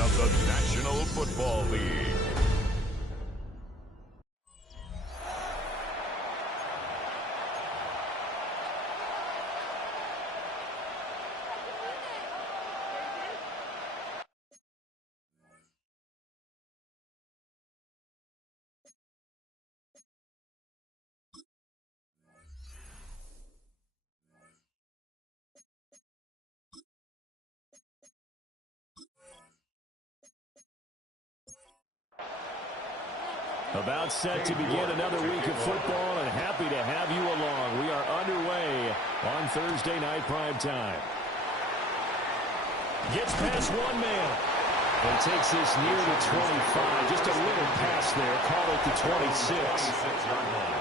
of the National Football League. About set to begin another week of football, and happy to have you along. We are underway on Thursday night prime time. Gets past one man and takes this near the 25. Just a little pass there. Call it the 26.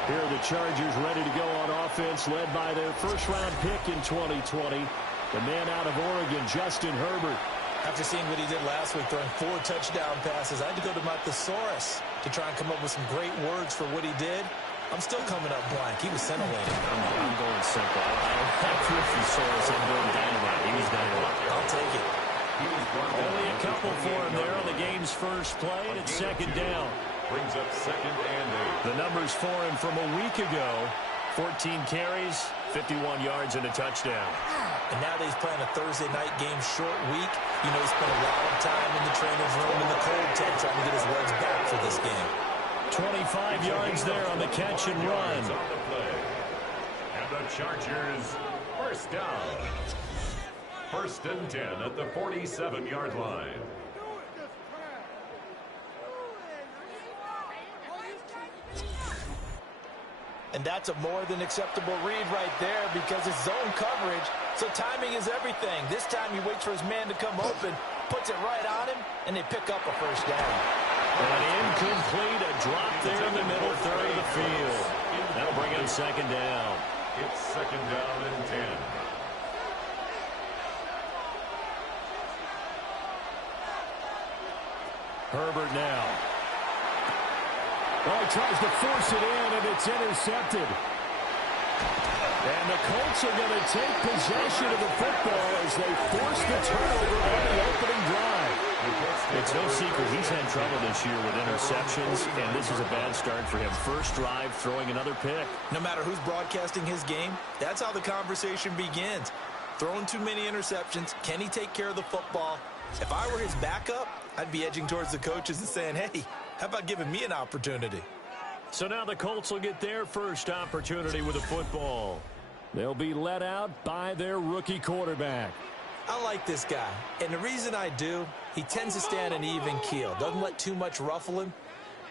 Here are the Chargers ready to go on offense, led by their first-round pick in 2020, the man out of Oregon, Justin Herbert. After seeing what he did last week, throwing 4 touchdown passes, I had to go to my thesaurus to try and come up with some great words for what he did. I'm still coming up blank. He was scintillating. I'm going simple. I don't have proof thesaurus. I'm going dynamite. He was dynamite. I'll take it. Only a couple for him there on the game's first play, and it's second down. Brings up 2nd and 8. The numbers for him from a week ago: 14 carries, 51 yards, and a touchdown. And now that he's playing a Thursday night game short week, you know, he spent a lot of time in the trainer's room in the cold tent trying to get his legs back for this game. 25 yards there on the catch and run. And the Chargers, first down. 1st and 10 at the 47-yard line. And that's a more than acceptable read right there because it's zone coverage, so timing is everything. This time he waits for his man to come open, puts it right on him, and they pick up a first down. An incomplete, a drop there in the middle third of the field. That'll bring him second down. It's 2nd down and 10. Herbert now. Oh, he tries to force it in, and it's intercepted. And the Colts are going to take possession of the football as they force the turnover on the opening drive. It's no secret he's had trouble this year with interceptions, and this is a bad start for him. First drive, throwing another pick. No matter who's broadcasting his game, that's how the conversation begins. Throwing too many interceptions, can he take care of the football? If I were his backup, I'd be edging towards the coaches and saying, hey, how about giving me an opportunity? So now the Colts will get their first opportunity with the football. They'll be let out by their rookie quarterback. I like this guy, and the reason I do, he tends to stay on an even keel. Doesn't let too much ruffle him.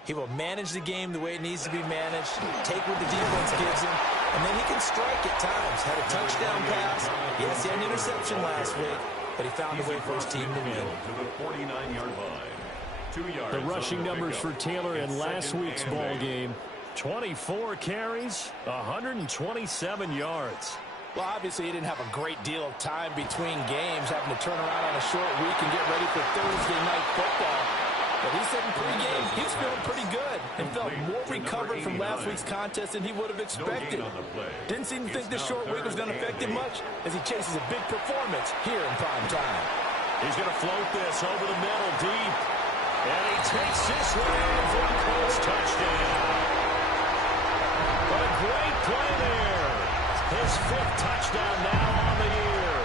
He will manage the game the way it needs to be managed, take what the defense gives him, and then he can strike at times. Had a touchdown pass. Yes, he had an interception last week, but he found a way for his team to win. To the 49-yard line. 2 yards. The rushing numbers for Taylor in last week's ball game: 24 carries, 127 yards. Well, obviously, he didn't have a great deal of time between games, having to turn around on a short week and get ready for Thursday night football. But he said in pregame he was feeling pretty good and felt more recovered from last week's contest than he would have expected. Didn't seem to think this short week was going to affect him much as he chases a big performance here in prime time. He's going to float this over the middle deep. And he takes this one in for a Colts touchdown. A great play there. His 5th touchdown now on the year.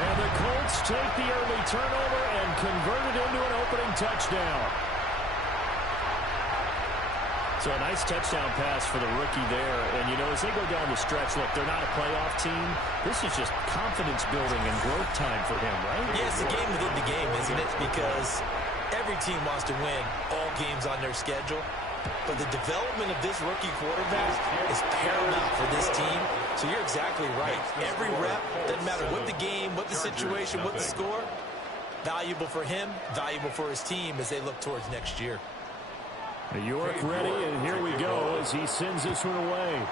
And the Colts take the early turnover and convert it into an opening touchdown. So a nice touchdown pass for the rookie there. And, you know, as they go down the stretch, look, they're not a playoff team. This is just confidence building and growth time for him, right? Yeah, it's a game within the game, isn't it? Because every team wants to win all games on their schedule. But the development of this rookie quarterback is paramount for this team. So you're exactly right. Every rep, doesn't matter what the game, what the situation, what the score, valuable for him, valuable for his team as they look towards next year. York ready, and here we go as he sends this one away.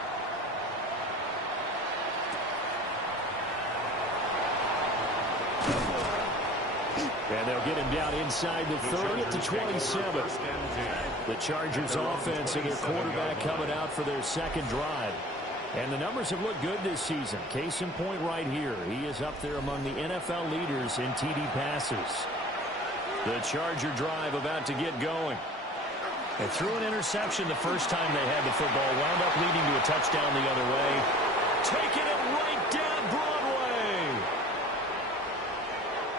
And they'll get him down inside the 30 at the 27. The Chargers offense and their quarterback coming out for their second drive. And the numbers have looked good this season. Case in point right here. He is up there among the NFL leaders in TD passes. The Charger drive about to get going. They threw an interception the first time they had the football. Wound up leading to a touchdown the other way. Taking it right down Broadway.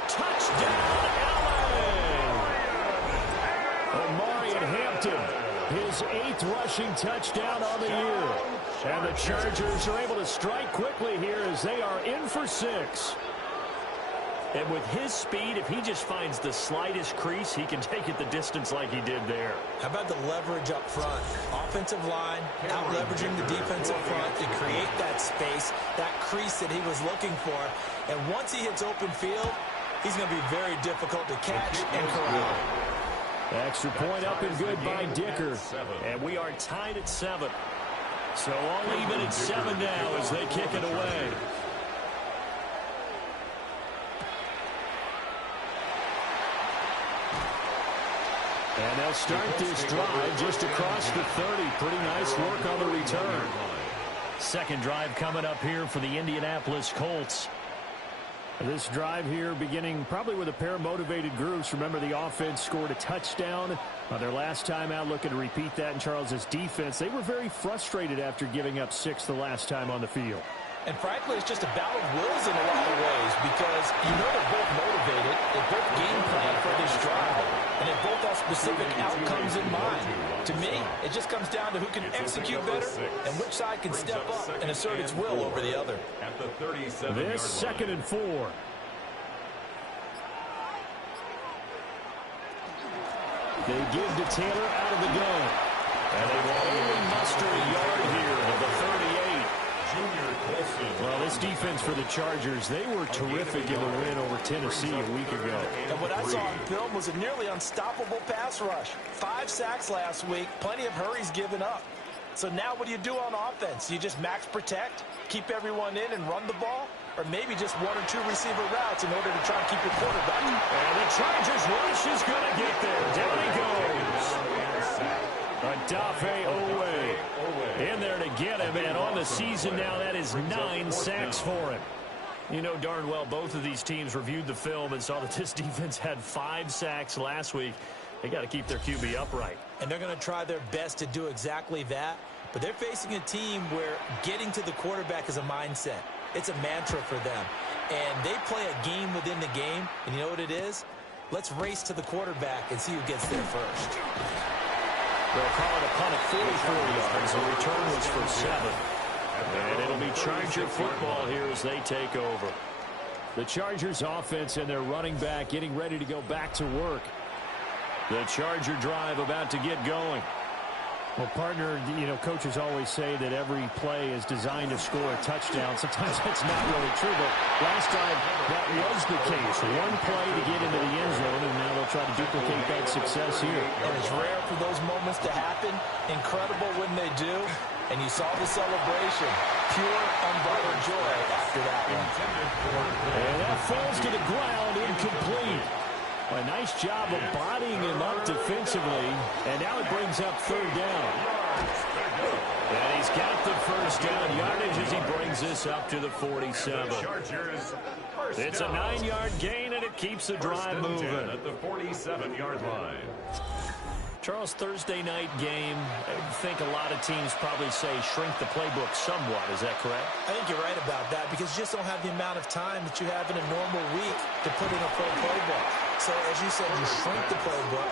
Touchdown, LA! Omarion Hampton, his 8th rushing touchdown on the year. And the Chargers are able to strike quickly here as they are in for 6. And with his speed, if he just finds the slightest crease, he can take it the distance like he did there. How about the leverage up front? Offensive line, out-leveraging the defensive front to create that space, that crease that he was looking for. And once he hits open field, he's going to be very difficult to catch and corral. Extra point up and good by Dicker. And we are tied at 7. So all even at 7 now as they kick it away. And they'll start this drive just across the 30. Pretty nice work on the return. Second drive coming up here for the Indianapolis Colts. This drive here beginning probably with a pair of motivated groups. Remember, the offense scored a touchdown their last time out, looking to repeat that in Charles's defense. They were very frustrated after giving up 6 the last time on the field. And frankly, it's just a battle of wills in a lot of ways because you know they're both motivated. They both game plan for this drive. And they both have specific outcomes in mind. To me, it just comes down to who can execute better and which side can step up and assert its will over the other. This 2nd and 4. They give to Taylor out of the gun. And they will only muster a yard here to the 38. Well, this defense for the Chargers, they were terrific in the win over Tennessee a week ago. And what I saw on film was a nearly unstoppable pass rush. 5 sacks last week, plenty of hurries given up. So now what do you do on offense? You just max protect, keep everyone in and run the ball? Or maybe just 1 or 2 receiver routes in order to try and keep your quarterback. And the Chargers rush is going to get there. Down he goes. Adafe Owe in there to get him, and on the season now, that is 9 sacks for him. You know darn well both of these teams reviewed the film and saw that this defense had 5 sacks last week. They got to keep their QB upright. And they're going to try their best to do exactly that, but they're facing a team where getting to the quarterback is a mindset. It's a mantra for them, and they play a game within the game, and you know what it is? Let's race to the quarterback and see who gets there first. They'll call it a punt at 44 yards. The return was for 7. And it'll be Charger football here as they take over. The Chargers offense and their running back getting ready to go back to work. The Charger drive about to get going. Well, partner, you know, coaches always say that every play is designed to score a touchdown. Sometimes that's not really true, but last time that was the case. One play to get into the end zone, and now they'll try to duplicate that success here. And it's rare for those moments to happen. Incredible when they do. And you saw the celebration. Pure, unbridled joy after that one. And that falls to the ground, incomplete. A nice job of bodying him up defensively, and now it brings up 3rd down. And he's got the first down yardage as he brings this up to the 47. It's a 9-yard gain, and it keeps the drive moving. At the 47-yard line. Charles, Thursday night game, I think a lot of teams probably say shrink the playbook somewhat. Is that correct? I think you're right about that because you just don't have the amount of time that you have in a normal week to put in a full playbook. So, as you said, you shrink the playbook,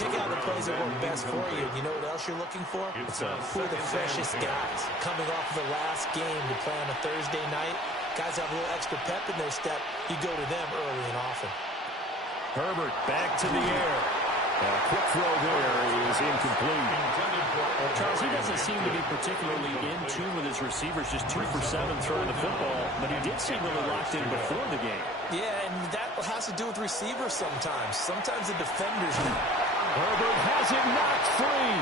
pick out the plays that work best for you. You know what else you're looking for? Who are the freshest guys coming off the last game to play on a Thursday night? Guys have a little extra pep in their step. You go to them early and often. Herbert back to the air. A quick throw there is incomplete. Charles, he doesn't seem to be particularly in tune with his receivers, just 2 for 7 throwing the football, but he did seem really locked in before the game. Yeah, and that has to do with receivers sometimes. Sometimes the defenders. Herbert has it knocked free.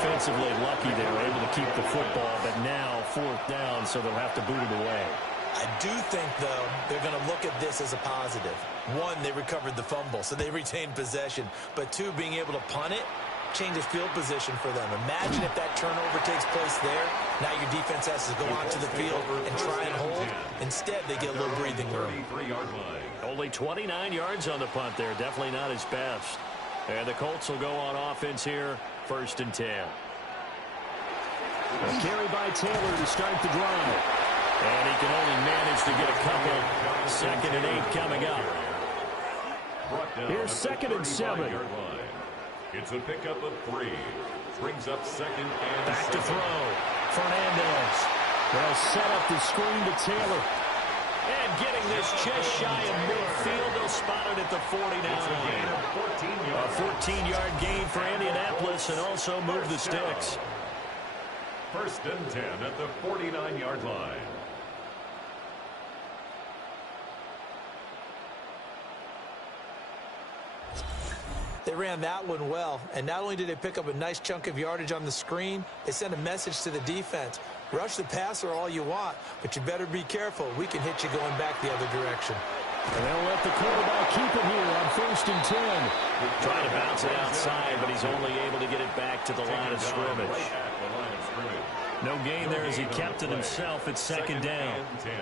Offensively lucky they were able to keep the football, but now 4th down, so they'll have to boot it away. I do think, though, they're going to look at this as a positive. 1, they recovered the fumble, so they retained possession. But 2, being able to punt it changes field position for them. Imagine if that turnover takes place there. Now your defense has to go onto the field and try and hold. Instead, they get a little breathing room. Only 29 yards on the punt there. Definitely not his best. And the Colts will go on offense here, 1st and 10. A carry by Taylor to start the drive. And he can only manage to get a couple. 2nd and 8 coming up. Here's 2nd and 7. It's a pickup of 3. Brings up 2nd and Back 7. to throw. Fernandez. They'll set up the screen to Taylor. And getting this just shy of midfield. They'll spot it at the 49. A 14-yard gain for Indianapolis and also move the sticks. 1st and 10 at the 49-yard line. They ran that one well, and not only did they pick up a nice chunk of yardage on the screen, they sent a message to the defense. Rush the passer all you want, but you better be careful. We can hit you going back the other direction. And they'll let the quarterback keep it here on 1st and 10. Trying to bounce it outside, but he's only able to get it back to the line of scrimmage. No gain there as he kept it himself at 2nd down. And 10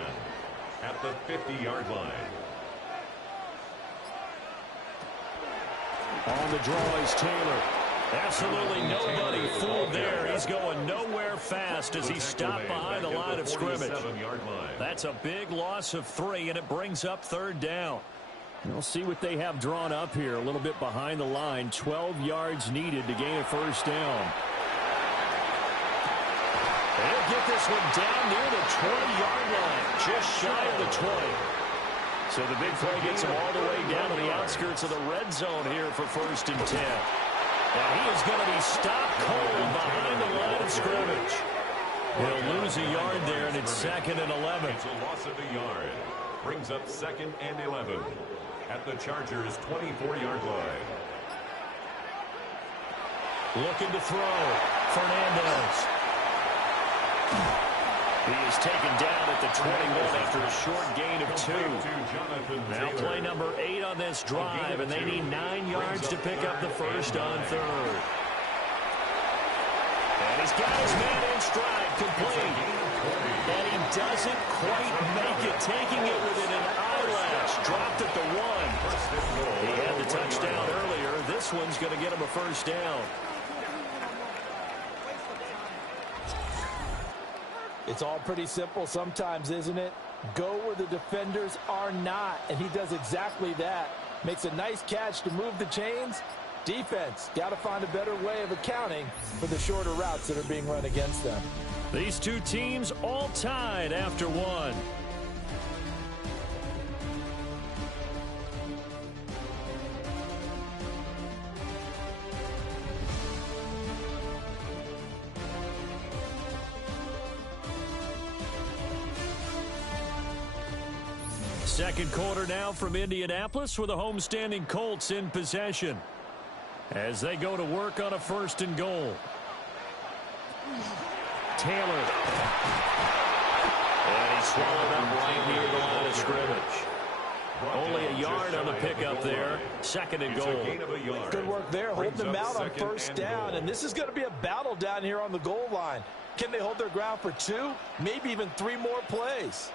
at the 50-yard line. On the draw is Taylor. Absolutely nobody fooled there. He's going nowhere fast as he's stopped behind the line of scrimmage. That's a big loss of 3, and it brings up 3rd down. We'll see what they have drawn up here. A little bit behind the line. 12 yards needed to gain a 1st down. They'll get this one down near the 20-yard line, just shy of the 20. So the big play gets him all the way down to the outskirts of the red zone here for 1st and 10. And he is going to be stopped cold behind the line of scrimmage. He'll lose a yard there, and it's 2nd and 11. It's a loss of a yard. Brings up 2nd and 11 at the Chargers' 24-yard line. Looking to throw. Fernandez. He is taken down at the 21 after a short gain of 2. Now play number 8 on this drive, and they need 9 yards to pick up the 1st on 3rd. And he's got his man in stride, complete. And he doesn't quite make it, taking it within an eyelash. Dropped at the 1. He had the touchdown earlier. This one's going to get him a 1st down. It's all pretty simple sometimes, isn't it? Go where the defenders are not, and he does exactly that. Makes a nice catch to move the chains. Defense, got to find a better way of accounting for the shorter routes that are being run against them. These two teams all tied after 1. Second quarter now from Indianapolis with the homestanding Colts in possession as they go to work on a 1st and goal. Taylor. And he swallowed up right near the line of scrimmage. Only a yard on the pickup there. 2nd and goal. Good work there, holding them out on 1st down. And this is going to be a battle down here on the goal line. Can they hold their ground for 2, maybe even 3 more plays?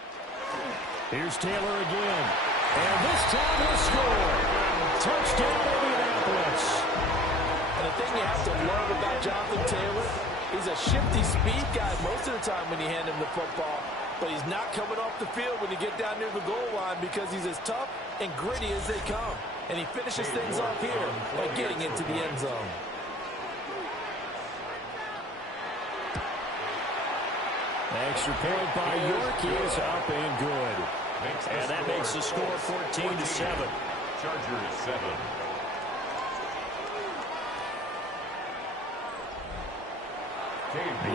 Here's Taylor again. And this time he'll score. Touchdown, Indianapolis. And the thing you have to love about Jonathan Taylor, he's a shifty speed guy most of the time when you hand him the football. But he's not coming off the field when you get down near the goal line because he's as tough and gritty as they come. And he finishes things off here by getting into the end zone. Extra point by York is up and good. And that makes the score 14-7. Chargers 7.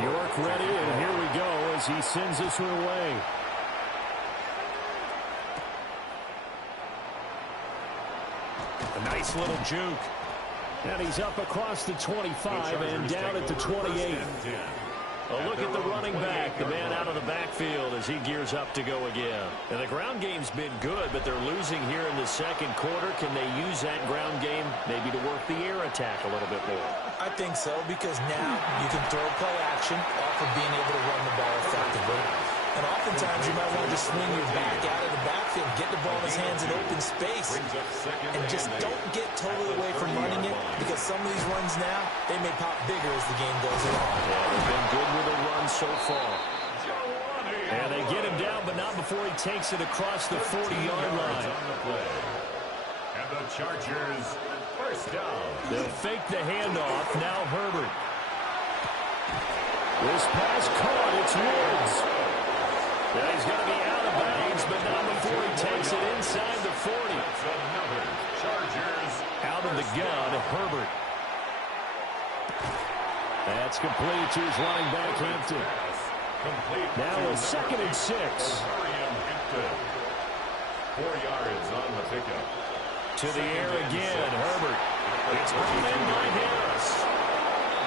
York ready, and here we go as he sends this one away. A nice little juke. And he's up across the 25 and down at the 28. A look at the running back, the man out of the backfield as he gears up to go again. And the ground game's been good, but they're losing here in the second quarter. Can they use that ground game maybe to work the air attack a little bit more? I think so, because now you can throw play action off of being able to run the ball effectively. And oftentimes you might want to just swing your back out of the backfield, get the ball in his hands in open space, and just don't get totally away from running it, because some of these runs now, they may pop bigger as the game goes along. Yeah, they've been good with the run so far. And they get him down, but not before he takes it across the 40-yard line. And the Chargers, first down. They'll fake the handoff. Now Herbert. This pass caught. It's Woods. Yeah, he's going to be out of bounds, but not before he takes it inside the 40. That's another Chargers. Out of the gun, Herbert. That's complete to his running back, Hampton. Now a 2nd and 6. 4 yards on the pickup. To the air again, Herbert. It's brought in by Harris.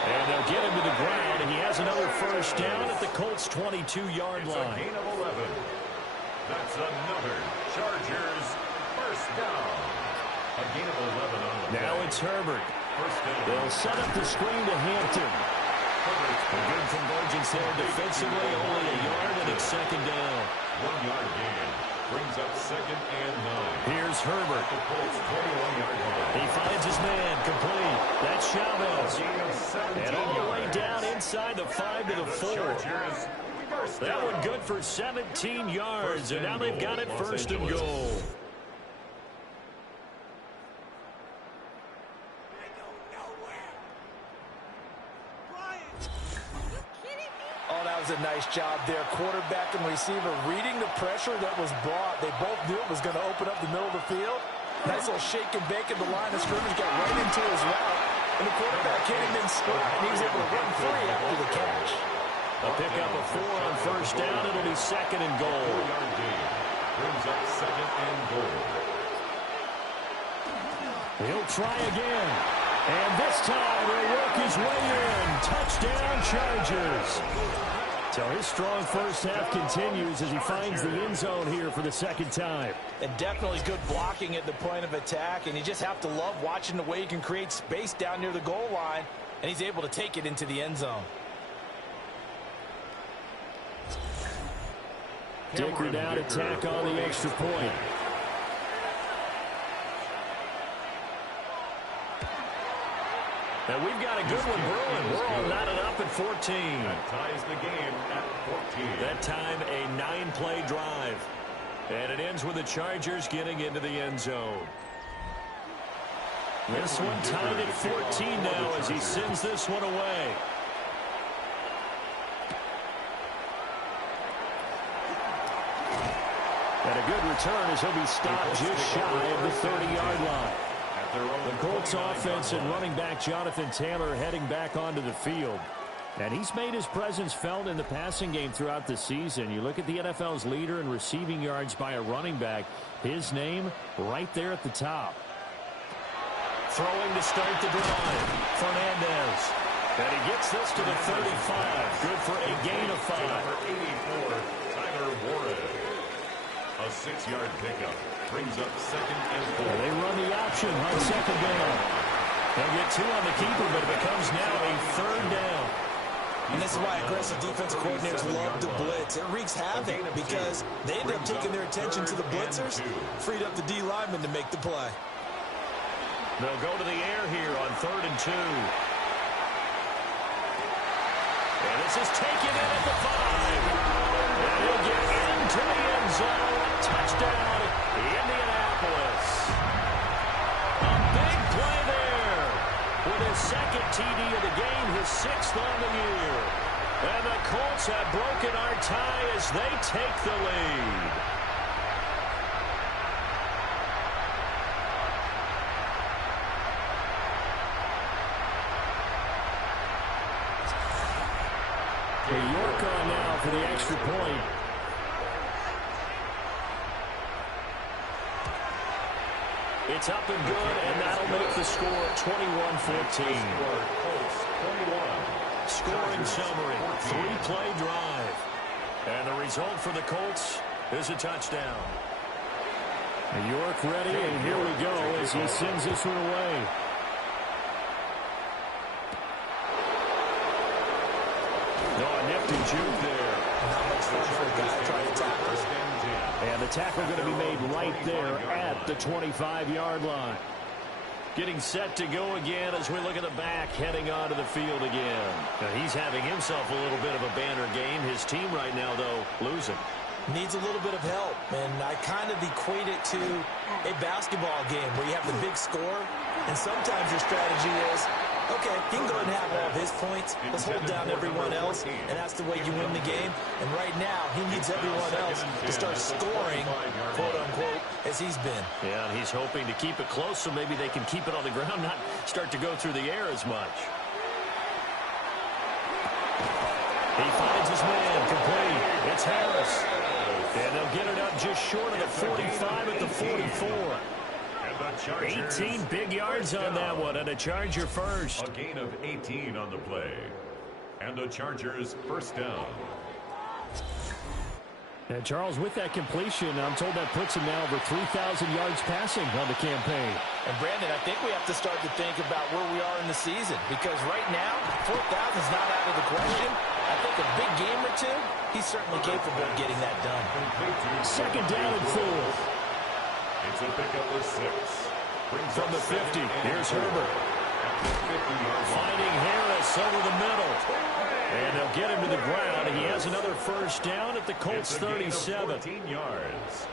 And they'll get him to the ground, and he has another first down at the Colts' 22-yard line. A gain of 11. That's another Chargers first down. A gain of 11 on the Now play. it's Herbert. First down. They'll set up the screen to Hampton. A good convergence there defensively, only a yard, and it's 2nd down. 1 yard gain. Brings up 2nd and 9. Here's Herbert. The Colts 21-yard line. He finds his man, complete. That's Chavez. Gain of 17 And all the way yards. down inside the 5 to the 4. Chargers first That down. one good for 17 yards, and now they've got it first and goal. Oh, that was a nice job there. Quarterback and receiver reading the pressure that was brought. They both knew it was going to open up the middle of the field. Nice little shake and bake at the line of scrimmage. Got right into his route. And the quarterback hit him in stride. And he was able to run free after the catch. A pickup of 4 on first down. It'll be 2nd and goal. 4-yard gain. Brings up 2nd and goal. He'll try again. And this time he'll work his way in. Touchdown, Chargers. So his strong first half continues as he finds the end zone here for the 2nd time. And definitely good blocking at the point of attack. And you just have to love watching the way he can create space down near the goal line. And he's able to take it into the end zone. Dicker down to tack on the extra point. And we've got a good one brewing. We're all knotted up at 14. That ties the game at 14. That time a 9-play drive. And it ends with the Chargers getting into the end zone. This one tied at 14 now as he sends this one away. And a good return as he'll be stopped just shy of the 30-yard line. The Colts offense and running back Jonathan Taylor heading back onto the field. And he's made his presence felt in the passing game throughout the season. You look at the NFL's leader in receiving yards by a running back. His name right there at the top. Throwing to start the drive. Fernandez. And he gets this to the 35. Good for a gain of 5. Number 84, Tyler Warren. A 6-yard pickup. Brings up 2nd and 4. They run the option on 2nd down. They'll get 2 on the keeper, but it becomes now a 3rd down. And this is why aggressive defensive coordinators love to blitz. It wreaks havoc because they end up taking their attention to the blitzers, freed up the D lineman to make the play. They'll go to the air here on 3rd and 2. And this is taken in at the 5. And he'll get into the end zone. Touchdown, Indianapolis. A big play there with his 2nd TD of the game, his 6th on the year. And the Colts have broken our tie as they take the lead. York on now for the extra point. It's up and good, and that'll make the score 21-14. Scoring summary, 3-play drive. And the result for the Colts is a touchdown. York ready, and here we go as he sends this one away. lefty juke there. Not much fun for a guy trying to tackle. And the tackle going to be made right there at the 25-yard line. Getting set to go again as we look at the back heading onto the field again. Now he's having himself a little bit of a banner game. His team right now, though, losing. Needs a little bit of help, and I kind of equate it to a basketball game where you have the big score, and sometimes your strategy is, okay, he can go ahead and have all of his points. Let's hold down everyone else, and that's the way you win the game. And right now, he needs everyone else to start scoring, quote-unquote, as he's been. Yeah, and he's hoping to keep it close so maybe they can keep it on the ground, not start to go through the air as much. He finds his man, complete. It's Harris. And they'll get it up just short of the 45 at the 44. 18 big yards on that one, and a Charger first. A gain of 18 on the play. And the Chargers first down. And Charles, with that completion, I'm told that puts him now over 3,000 yards passing on the campaign. And Brandon, I think we have to start to think about where we are in the season, because right now, 4,000 is not out of the question. I think a big game or two, he's certainly capable of getting that done. Second down and 4. It's a pickup of 6. From the 50, here's Herbert. Finding Harris over the middle. And they'll get him to the ground. He has another first down at the Colts 37. 14 yards.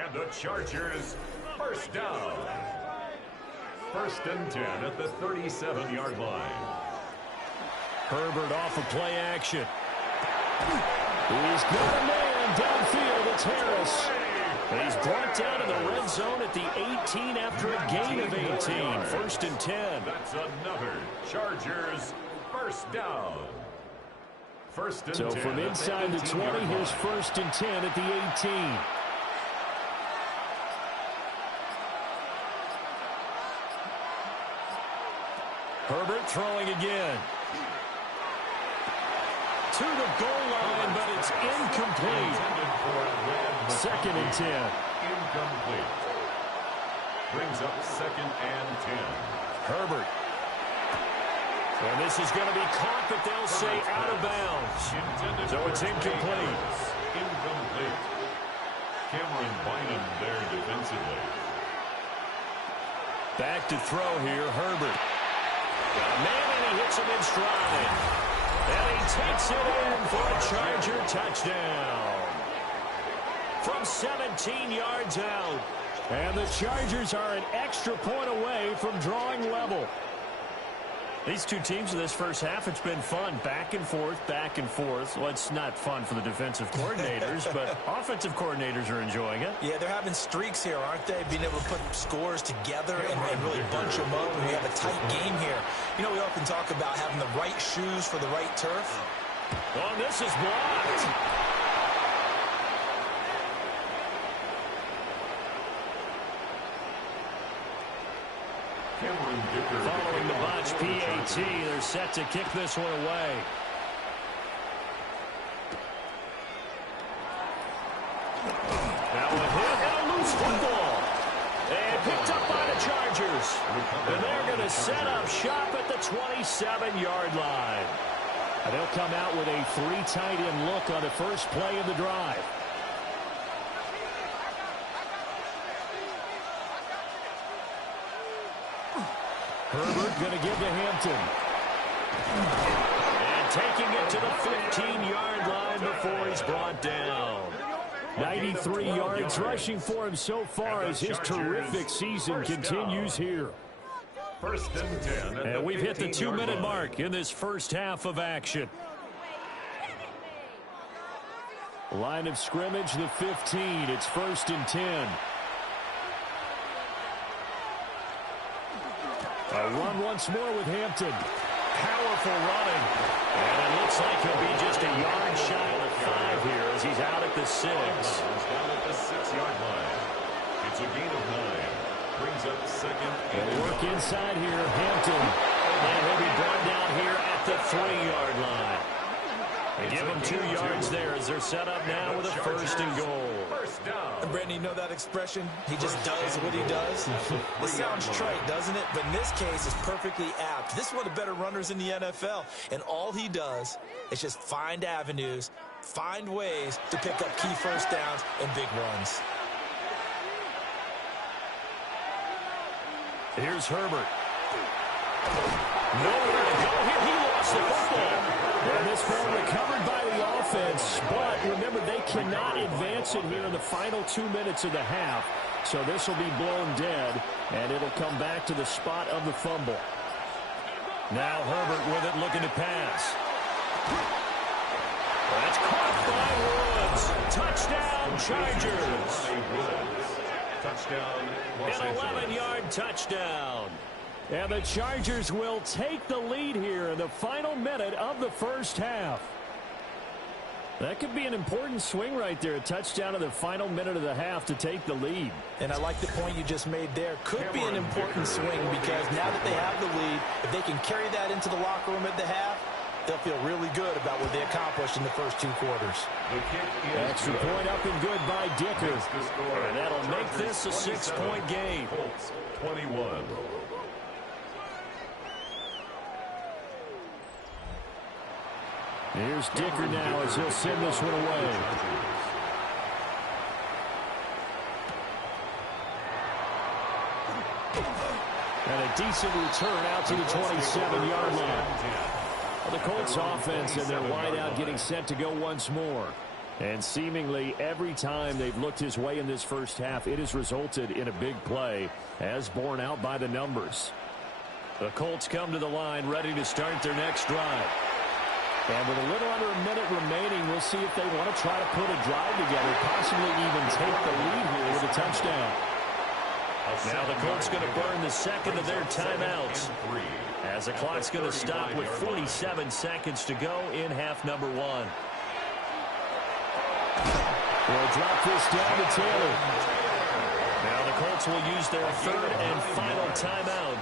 And the Chargers first down. First and 10 at the 37-yard line. Herbert off of play action. He's got a man downfield. It's Harris. And he's brought down in the red zone at the 18 after a gain of 18. First and 10. That's another Chargers first down. First and So 10 from inside the 20, here's first and 10 at the 18. Herbert throwing again. To the goal line, but it's incomplete. Second and 10. Incomplete. Brings up second and 10. Herbert. And this is going to be caught, but they'll say out of bounds. So it's incomplete. Incomplete. Cameron Bynum there defensively. Back to throw here, Herbert. Got a man, and he hits him in stride. And he takes it in for a Charger touchdown. From 17 yards out. And the Chargers are an extra point away from drawing level. These two teams in this first half, it's been fun. Back and forth, back and forth. Well, it's not fun for the defensive coordinators, but offensive coordinators are enjoying it. Yeah, they're having streaks here, aren't they? Being able to put scores together and really bunch them up. And we have a tight game here. You know, we often talk about having the right shoes for the right turf. Oh, this is blocked. Following the botch PAT, they're set to kick this one away. Now a hit and a loose football. And picked up by the Chargers. And they're going to set up shop at the 27-yard line. And they'll come out with a 3 tight end look on the first play of the drive. Herbert going to give to Hampton. And taking it to the 15-yard line before he's brought down. 93 yards rushing for him so far as his terrific season continues here. First and 10. And we've hit the 2-minute mark in this first half of action. Line of scrimmage, the 15. It's first and 10. A run once more with Hampton. Powerful running. And it looks like he'll be just a yard shy of the 5 here as he's out at the 6. Down at the 6-yard line. It's a gain of 9. Brings up second. They'll work inside here, Hampton. And he'll be brought down here at the 3-yard line. They give him 2 yards there as they're set up now with a first and goal. First down. And Brandon, you know that expression? He just does what he does. It sounds trite, doesn't it? But in this case, it's perfectly apt. This is one of the better runners in the NFL. And all he does is just find avenues, find ways to pick up key first downs and big runs. Here's Herbert. Nowhere to go here. He lost the football. And this ball recovered by the offense. But remember, they cannot advance it here in the final 2 minutes of the half. So this will be blown dead, and it'll come back to the spot of the fumble. Now Herbert with it, looking to pass. That's caught by Woods. Touchdown, Chargers. Touchdown, Los An Angeles. 11-yard touchdown. And the Chargers will take the lead here in the final minute of the first half. That could be an important swing right there. A touchdown in the final minute of the half to take the lead. And I like the point you just made there. Could be an important swing because now that they have the lead, if they can carry that into the locker room at the half, they'll feel really good about what they accomplished in the first 2 quarters. The kick is Extra good. point up and good by Dicker. Makes the score. And that'll make this a 6-point game. Colts 21. Here's Dicker now as he'll send this one away. And a decent return out to the 27-yard line. Well, the Colts offense and their wideout getting set to go once more. And seemingly every time they've looked his way in this first half, it has resulted in a big play, as borne out by the numbers. The Colts come to the line ready to start their next drive. And with a little under a minute remaining, we'll see if they want to try to put a drive together, possibly even take the lead here with a touchdown. Now the Colts going to burn the second of their timeouts, as the clock's going to stop with 47 seconds to go in half number one. They'll drop this down to Taylor. Now the Colts will use their third and final timeout,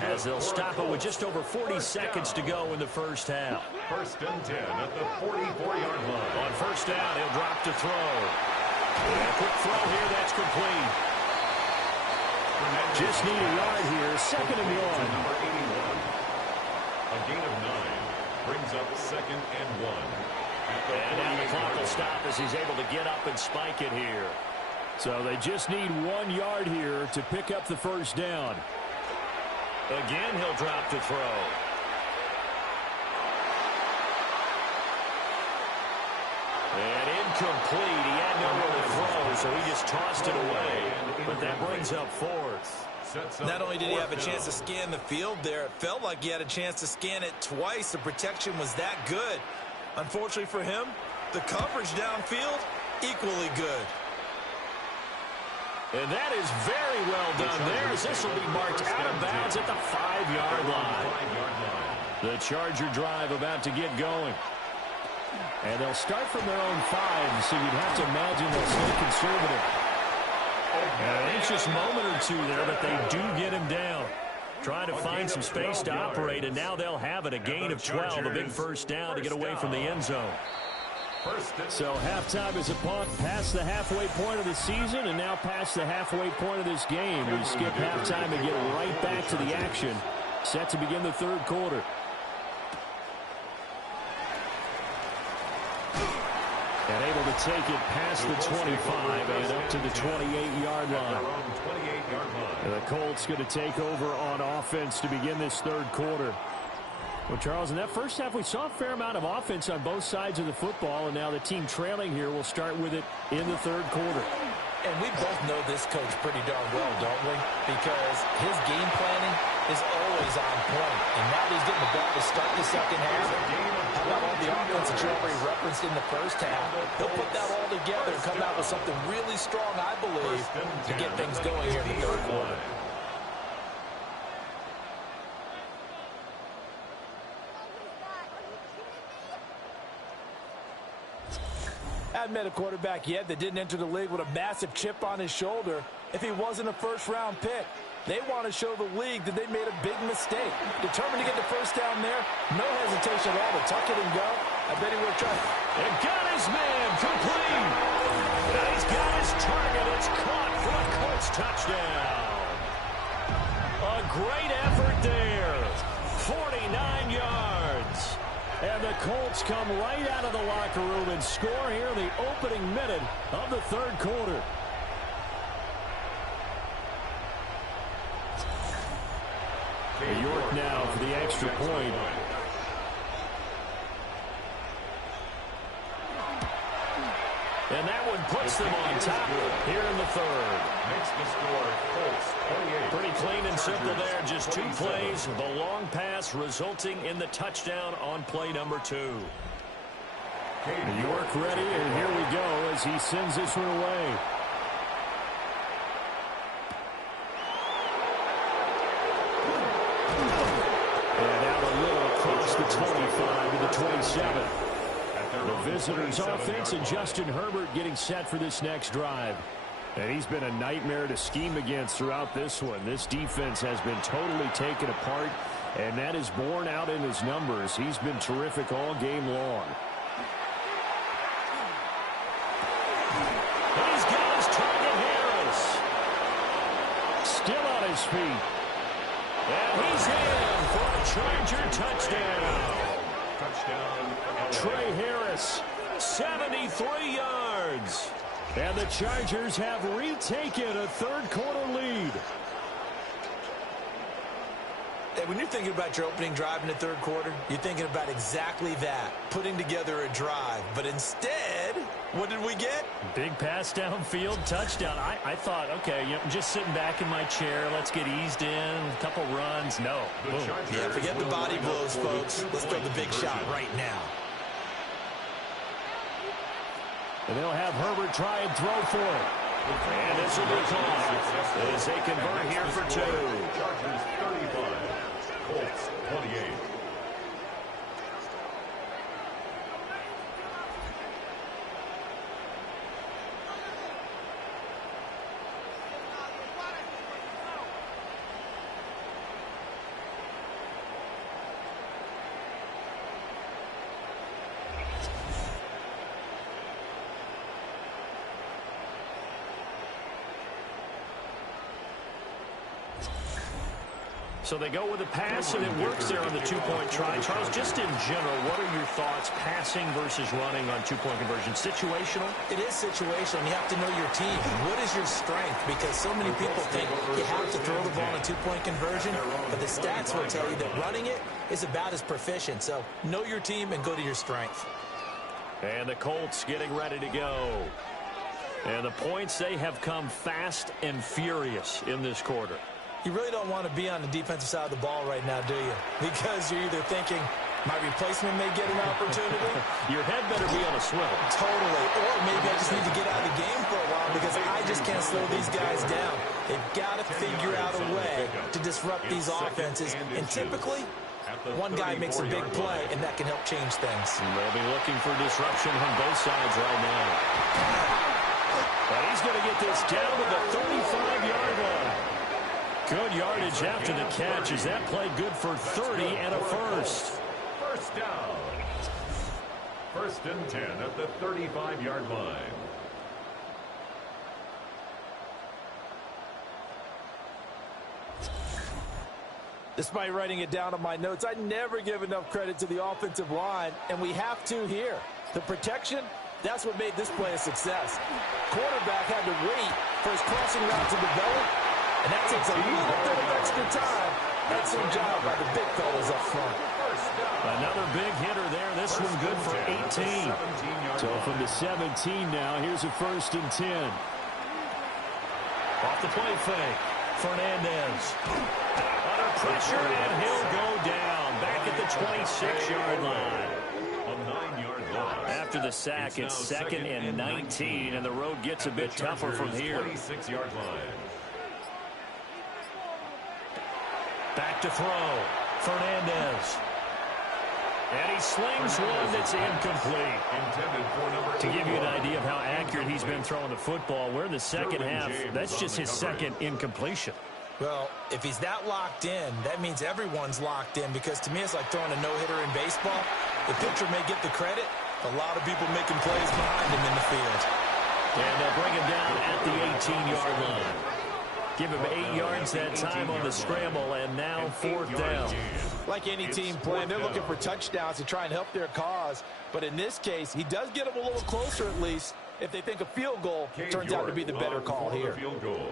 as they'll stop it with just over 40 seconds to go in the first half. First and 10 at the 44-yard line. On first down, he'll drop to throw. And a quick throw here, that's complete. Just need a yard here, second and one. Number 81. A gain of 9 brings up second and 1. And now the clock will stop as he's able to get up and spike it here. So they just need 1 yard here to pick up the first down. Again, he'll drop to throw. And incomplete. He had nowhere to throw, so he just tossed it away. But that brings up fourth. Not only did he have a chance to scan the field there, it felt like he had a chance to scan it twice. The protection was that good. Unfortunately for him, the coverage downfield, equally good. And that is very well done there, as this will be marked out of bounds at the 5-yard line. The Charger drive about to get going. And they'll start from their own 5, so you'd have to imagine they'll stay conservative. An anxious moment or two there, but they do get him down. Trying to find some space to operate, and now they'll have it. A gain of 12, a big first down to get away from the end zone. So halftime is past the halfway point of the season, and now past the halfway point of this game. We skip halftime and get right back to the action. Set to begin the third quarter. And able to take it past the 25 and up to the 28-yard line. And the Colts going to take over on offense to begin this third quarter. Well, Charles, in that first half, we saw a fair amount of offense on both sides of the football, and now the team trailing here will start with it in the third quarter. And we both know this coach pretty darn well, don't we? Because his game planning is always on point. And now that he's getting the ball to start the second half, how about all the offense that you already referenced in the first half? He'll put that all together and come out with something really strong, I believe, to get things going here in the third quarter. Hadn't met a quarterback yet that didn't enter the league with a massive chip on his shoulder if he wasn't a first-round pick. They want to show the league that they made a big mistake. Determined to get the first down there, no hesitation at all to tuck it and go. I bet he would have tried. And got his man complete. And he's got his target. It's caught for a Colts touchdown. A great effort there. 49 yards. And the Colts come right out of the locker room and score here in the opening minute of the third quarter. York now for the extra point. And that one puts them on top here in the third. Makes the score Colts 28. Pretty clean and simple there. Just 2 plays. The long pass resulting in the touchdown on play number 2. York ready, and here we go as he sends this one away. And out a little across the 25 to the 27. The visitors' offense and Justin Herbert getting set for this next drive. And he's been a nightmare to scheme against throughout this one. This defense has been totally taken apart, and that is borne out in his numbers. He's been terrific all game long. He's got his target, Harris. Still on his feet. And he's in for a Charger touchdown. Trey Harris, 73 yards. And the Chargers have retaken a third quarter lead. Hey, when you're thinking about your opening drive in the third quarter, you're thinking about exactly that, putting together a drive. But instead, what did we get? Big pass downfield, touchdown. I thought, okay, I'm just sitting back in my chair. Let's get eased in, a couple runs. No. Boom. Yeah, forget the body blows, folks. Let's throw the big shot right now. And they'll have Herbert try and throw for it. And this will be caught as they convert here for 2. Chargers 35, Colts 28. So they go with a pass, and it works there on the two-point try. Charles, just in general, what are your thoughts passing versus running on two-point conversion? Situational? It is situational. You have to know your team. What is your strength? Because so many people think you have to throw the ball on a two-point conversion, but the stats will tell you that running it is about as proficient. So know your team and go to your strength. And the Colts getting ready to go. And the points, they have come fast and furious in this quarter. You really don't want to be on the defensive side of the ball right now, do you? Because you're either thinking, my replacement may get an opportunity. Your head better be on a swivel. Totally. Or maybe I just need to get out of the game for a while because I just can't slow these guys down. They've got to figure out a way to disrupt these offenses. And typically, one guy makes a big play, and that can help change things. And they'll be looking for disruption on both sides right now. But he's going to get this down to the 35-yard line. Good yardage after the catch. Is that play good for 30 and a first? First down. First and 10 at the 35-yard line. Despite writing it down on my notes, I never give enough credit to the offensive line, and we have to here. The protection, that's what made this play a success. Quarterback had to wait for his crossing route to develop, and that takes a little bit of extra time. Excellent job by the big fellas up front. Another big hitter there. This one good for 18. So from the 17 now, here's a first and 10. Off the play fake. Fernandez. Under pressure, and he'll go down. Back at the 26-yard line. A 9-yard loss. After the sack, it's second and 19, and the road gets a bit tougher from here. 26-yard line. Back to throw. Fernandez. And he slings one that's incomplete. Intended for number 8. To give you an idea of how accurate he's been throwing the football, we're in the second half. That's just his second incompletion. Well, if he's that locked in, that means everyone's locked in, because to me it's like throwing a no-hitter in baseball. The pitcher may get the credit, a lot of people making plays behind him in the field. And they'll bring him down at the 18-yard line. Give him 8 yards that time on the scramble, and now fourth down. Like any team playing, they're looking for touchdowns to try and help their cause. But in this case, he does get them a little closer at least if they think a field goal turns out to be the better call here. Field goal.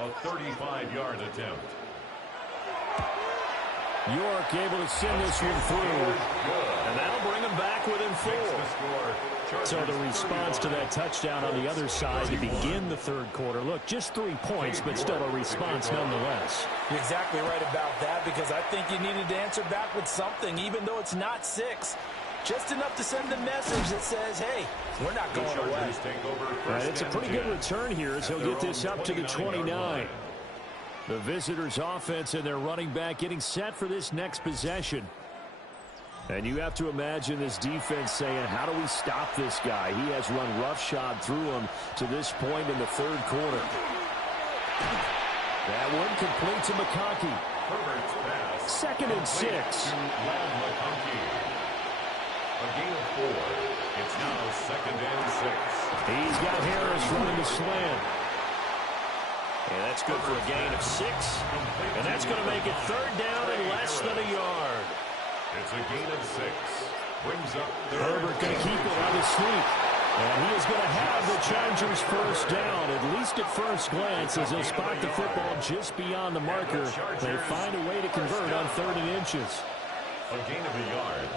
A 35-yard attempt. York able to send this one through. And that'll bring him back within 4. So the response to that touchdown on the other side to begin the third quarter. Look, just 3 points, but still a response nonetheless. You're exactly right about that, because I think you needed to answer back with something, even though it's not 6. Just enough to send the message that says, hey, we're not going away. It's a pretty good return here as he'll get this up to the 29. The visitors' offense and their running back getting set for this next possession. And you have to imagine this defense saying, how do we stop this guy? He has run roughshod through him to this point in the third quarter. That one complete to McConkey. Second and 6. A gain of 4. It's now second and 6. He's got Harris running the slant. And that's good for a gain of 6. And that's going to make it third down and less than a yard. It's a gain of 6. Brings up Herbert going to keep it on his sneak. And he is going to have the Chargers first down, at least at first glance, as they'll spot the football just beyond the marker. They find a way to convert on 3rd and inches. A gain of a yard.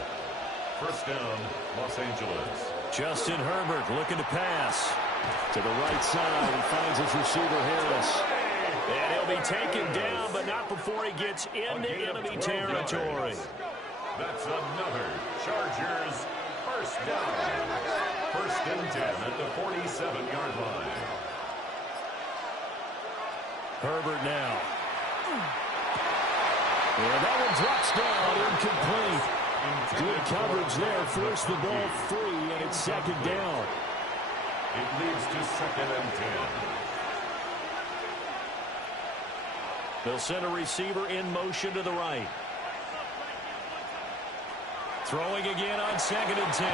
First down, Los Angeles. Justin Herbert looking to pass. To the right side, he finds his receiver, Harris. And he'll be taken down, but not before he gets into enemy territory. That's another Chargers first down. First and 10 at the 47-yard line. Herbert now. And that one drops down, incomplete. Good coverage there, forced the ball free, and it's second down. It leads to 2nd and 10. They'll send a receiver in motion to the right. Throwing again on 2nd and 10.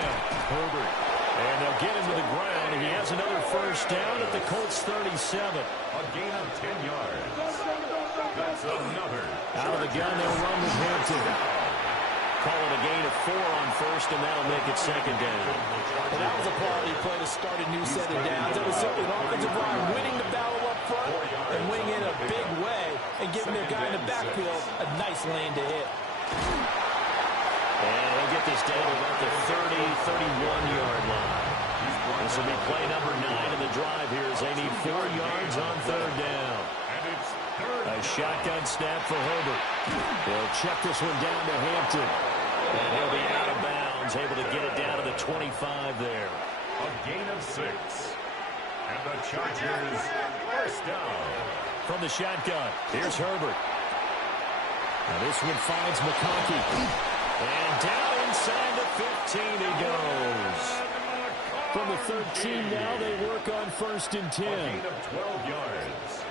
Herbert. And they'll get him to the ground, and he has another first down at the Colts 37. A gain of 10 yards. That's another. Out of the gun, they'll run with Hampton. Call it a gain of 4 on first, and that'll make it second down. Well, that was a quality play to start a new set of downs. It was an offensive line winning the battle up front and winning in a big way and giving their guy in the backfield a nice lane to hit. And he'll get this down to about the 30, 31-yard line. This will be play number 9 in the drive here as they need 4 yards on third down. A shotgun snap for Herbert. They'll check this one down to Hampton. And he'll be out of bounds, able to get it down to the 25 there. A gain of 6. And the Chargers first down. From the shotgun, here's Herbert. Now this one finds McConkey. And down inside the 15 he goes. From the 13 now, they work on 1st and 10. A gain of 12 yards.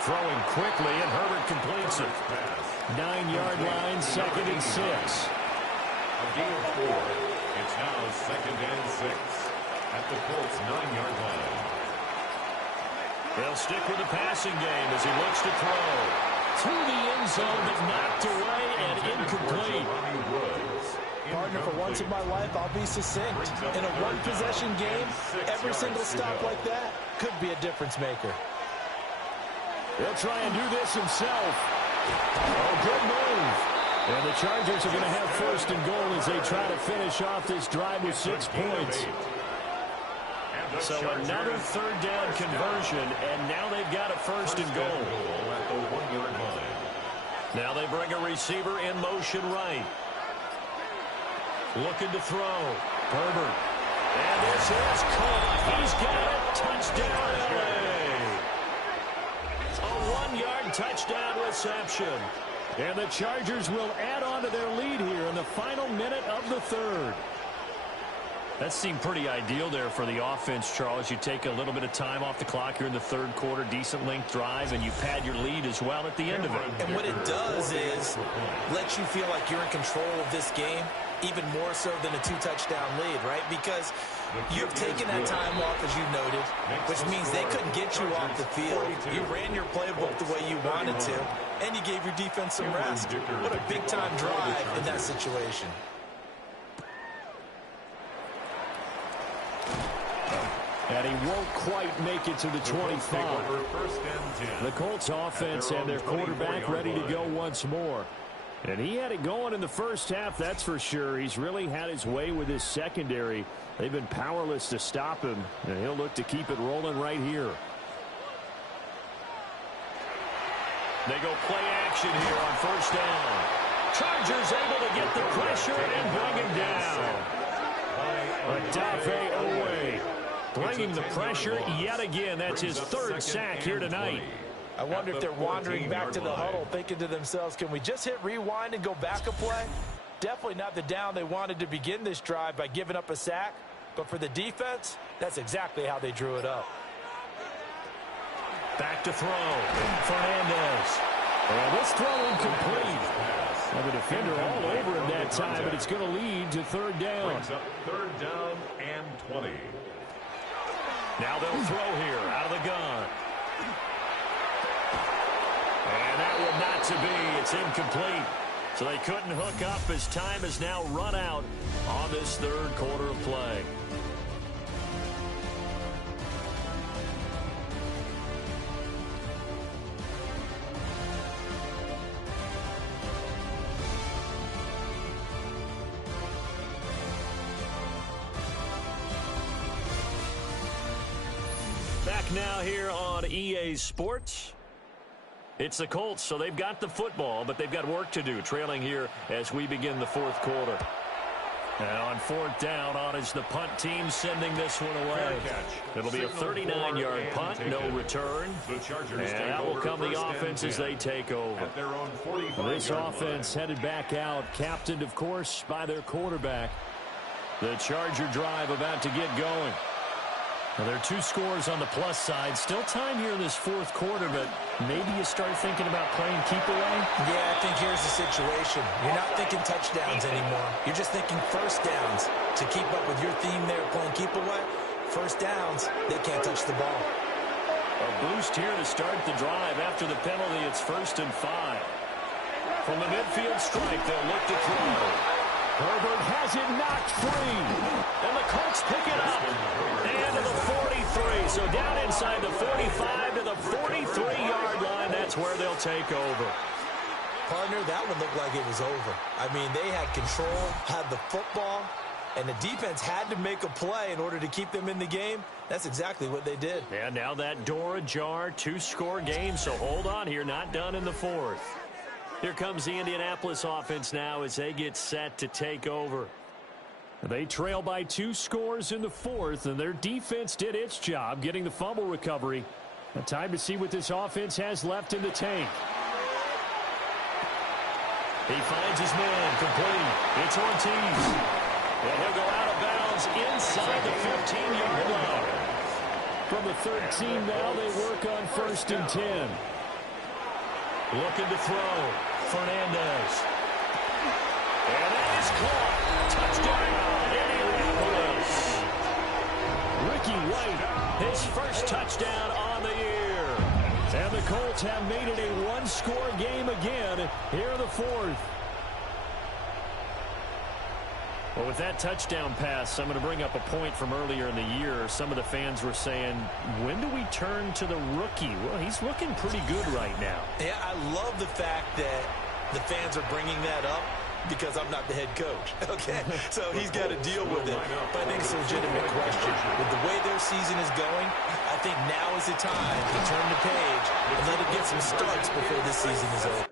Throwing quickly, and Herbert completes it. 9-yard line, 2nd and 6. A gain of 4. It's now 2nd and 6 at the Colts 9-yard line. They'll stick with the passing game as he looks to throw. To the end zone, but knocked away and incomplete. Partner, for once in my life, I'll be succinct. In a one-possession game, every single stop like that could be a difference maker. He'll try and do this himself. Oh, good move. And the Chargers are going to have 1st and goal as they try to finish off this drive with 6 points. So another third down conversion, and now they've got a 1st and goal. At the 1-yard line. Now they bring a receiver in motion right. Looking to throw. Herbert. And this is caught. He's got it. Touchdown, LA. A 1-yard touchdown reception. And the Chargers will add on to their lead here in the final minute of the third. That seemed pretty ideal there for the offense, Charles. You take a little bit of time off the clock here in the third quarter, decent length drive, and you pad your lead as well at the end of it. And what it does is let you feel like you're in control of this game, even more so than a 2-touchdown lead, right? Because you've taken that time off, as you noted, which means they couldn't get you off the field. You ran your playbook the way you wanted to, and you gave your defense some rest. What a big-time drive in that situation. And he won't quite make it to the 25. The Colts offense and their quarterback ready to go once more. And he had it going in the first half, that's for sure. He's really had his way with his secondary. They've been powerless to stop him, and he'll look to keep it rolling right here. They go play action here on first down. Chargers able to get the pressure and bring him down. Odafe Owe bringing the pressure yet again. That's his 3rd sack here tonight. I wonder if they're wandering back to the huddle thinking to themselves, can we just hit rewind and go back a play? Definitely not the down they wanted to begin this drive by giving up a sack. But for the defense, that's exactly how they drew it up. Back to throw. Fernandez. And this throw incomplete. Now the defender all over him that time, but it's going to lead to third down. Third down and 20. Now they'll throw here out of the gun. And that will not to be. It's incomplete. So they couldn't hook up as time has now run out on this third quarter of play. Back now here on EA Sports. It's the Colts, so they've got the football, but they've got work to do, trailing here as we begin the fourth quarter. And on fourth down, on is the punt team sending this one away. It'll be a 39-yard punt, no return. And that will come the offense as they take over. This offense headed back out, captained, of course, by their quarterback. The Charger drive about to get going. Now, there are 2 scores on the plus side. Still time here in this fourth quarter, but maybe you start thinking about playing keep away? Yeah, I think here's the situation. You're not thinking touchdowns anymore. You're just thinking first downs. To keep up with your theme there, playing keep away, first downs, they can't touch the ball. A boost here to start the drive. After the penalty, it's 1st and 5. From the midfield stripe, they'll look to throw. Herbert has it knocked free. And the Colts pick it up. And to the 43. So down inside the 45 to the 43-yard line. That's where they'll take over. Partner, that one looked like it was over. I mean, they had control, had the football, and the defense had to make a play in order to keep them in the game. That's exactly what they did. And now that door ajar, 2-score game. So hold on here, not done in the fourth. Here comes the Indianapolis offense now as they get set to take over. They trail by 2 scores in the fourth, and their defense did its job getting the fumble recovery. Now time to see what this offense has left in the tank. He finds his man complete. It's Ortiz. And he'll go out of bounds inside the 15-yard line. From the 13 now, they work on 1st and 10. Looking to throw. Fernandez. And that is caught. Touchdown, Indianapolis. Ricky White, his first touchdown on the year. And the Colts have made it a 1-score game again here in the fourth. Well, with that touchdown pass, I'm going to bring up a point from earlier in the year. Some of the fans were saying, when do we turn to the rookie? Well, he's looking pretty good right now. Yeah, I love the fact that the fans are bringing that up because I'm not the head coach, okay? So he's got to deal with it. But I think it's a legitimate question. With the way their season is going, I think now is the time to turn the page and let it get some starts before this season is over.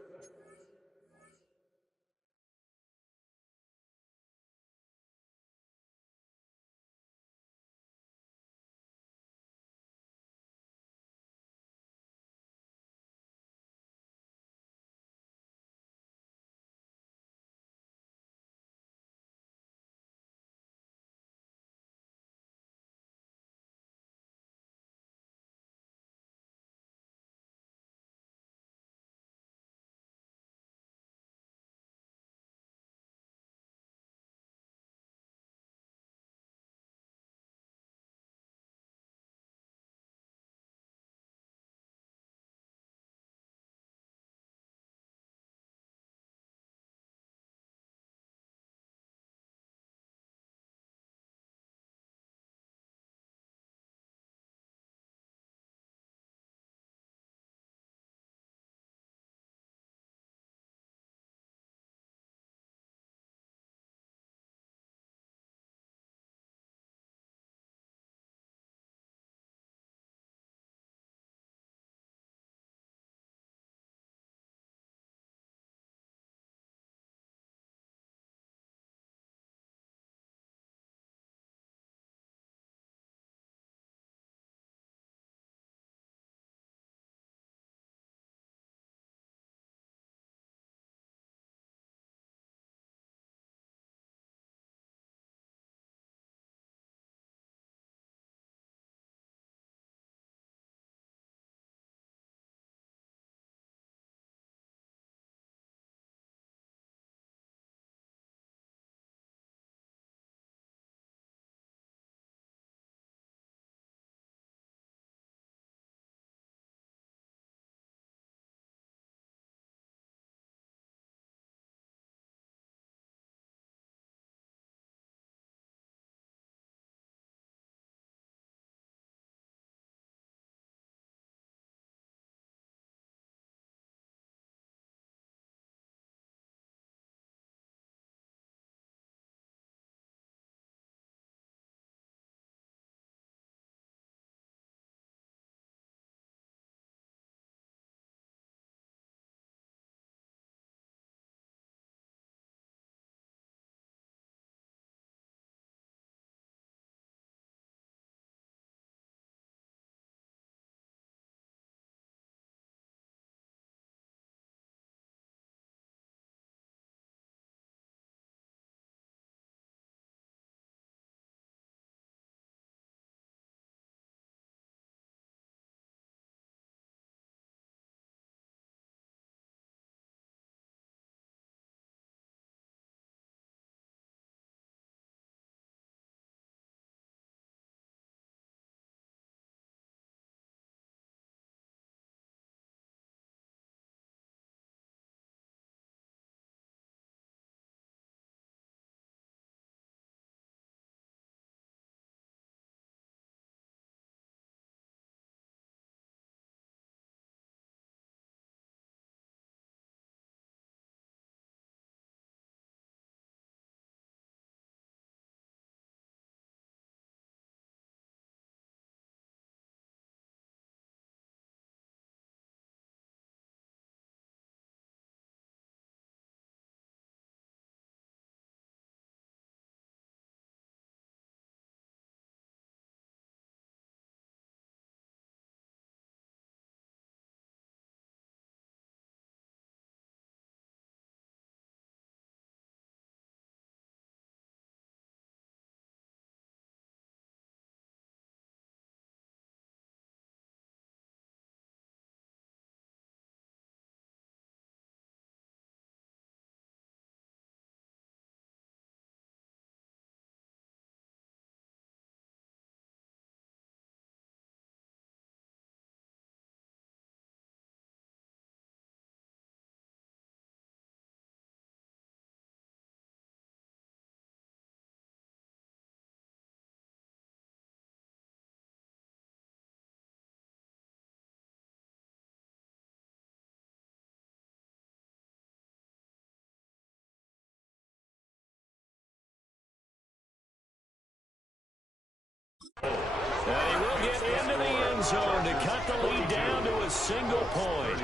And he will get into the end zone to cut the lead down to a single point.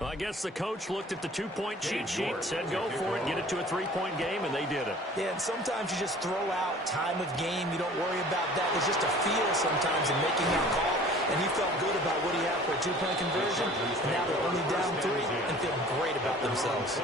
Well, I guess the coach looked at the two-point cheat sheet, said go for it, get it to a three-point game, and they did it. Yeah, and sometimes you just throw out time of game. You don't worry about that. There's just a feel sometimes in making that call, and he felt good about what he had for a two-point conversion, and now they're only down 3 and feel great about themselves.